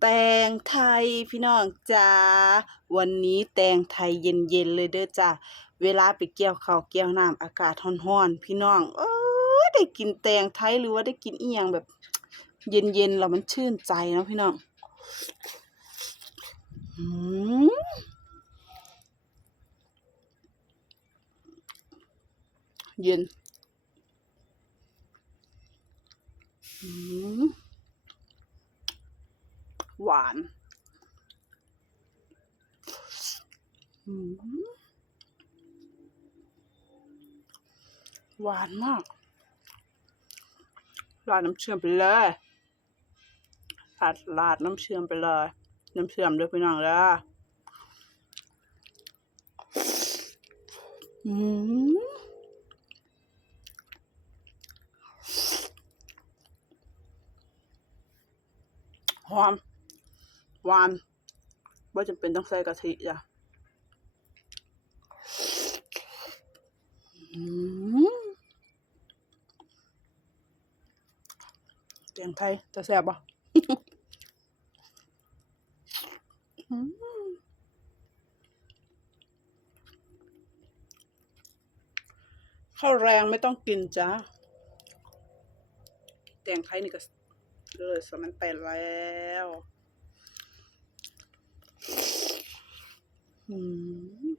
แตงไทยพี่น้องจ้าวันนี้แตงไทยเย็นๆเลยเด้อจ้าเวลาไปเกี่ยวข้าวเกี่ยวน้ำอากาศร้อนๆพี่น้องเอ้ยได้กินแตงไทยหรือว่าได้กินอีหยังแบบ เย็นๆแล้วมันชื่นใจเนาะพี่น้องอืมเย็นอืม หวานอืมหวานมากราดน้ำเชื่อมไปเลยราดราดน้ำเชื่อมไปเลย น้ำเชื่อมด้วยพี่น้องแล้วอืมหอม หวานว่าจำเป็นต้องใส่กะทิจ้ะแกงไทยจะแซ่บปะข้าวแรงไม่ต้องกินจ้าแกงไทยนี่ก็เลยสมันไปแล้ว อืม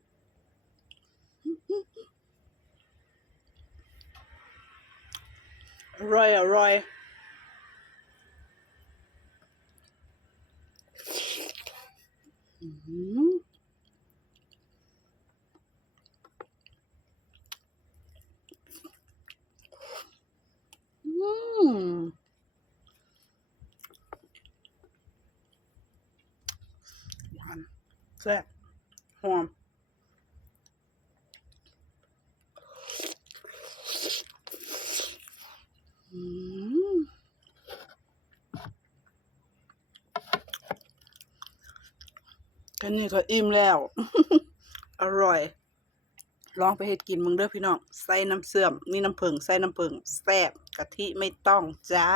อร่อยอร่อยอืมอืมหวานแซ่บ หอมแค่นี้ก็อิ่มแล้ว อร่อย ลองไปเฮ็ดกินมึงเด้อพี่น้อง ใส่น้ำเสื่อม นี่น้ำผึ้งใส่น้ำผึ้งแซ่บกะทิไม่ต้องจ้า